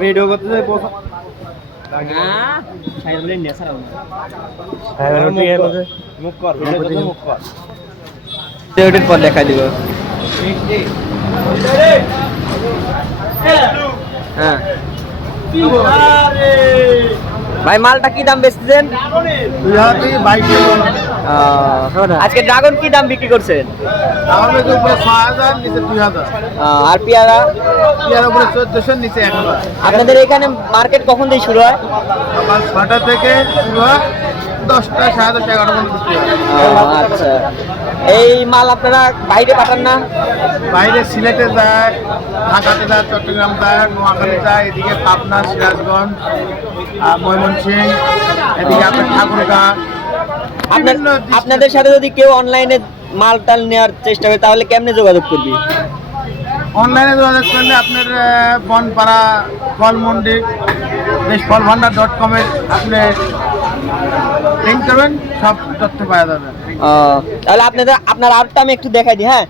Video করতে যাই মুখ কর ভিডিও করতে কর। ওটার পর দেখা দিব। হ্যাঁ। ভাই মালটা কি দাম বেচতেছেন? আজকে ড্রাগন কি দাম বিক্রি করছেন? আর পেয়ারা? উপরে নিচে এক আপনাদের এখানে মার্কেট কখন দিয়ে শুরু হয়? ছটা থেকে শুরু হয় দশটা সাড়ে দশটা এগারোটা আচ্ছা। এই মাল আপনারা বাইরে পাঠান না। বাইরে সিলেটে যায় ঢাকাতে যায় চট্টগ্রাম যায় নোয়াখালী যায় এদিকে পাবনা সিরাজগঞ্জ আহ, ময়মনসিংহ এদিকে আপনার ঠাকুরগাঁ। আপনাদের সাথে যদি কেউ অনলাইনে মাল টাল নেওয়ার চেষ্টা করে তাহলে কেমনে যোগাযোগ করবি? অনলাইনে যোগাযোগ করলে আপনার বনপাড়া ফলমন্ডি বেশ ফল ভান্ডার ডট কমে আপনি লিঙ্ক করবেন, সব তথ্য পাওয়া যাবে। তাহলে আপনাদের আপনার আর্টটা আমি একটু দেখাই দিই হ্যাঁ?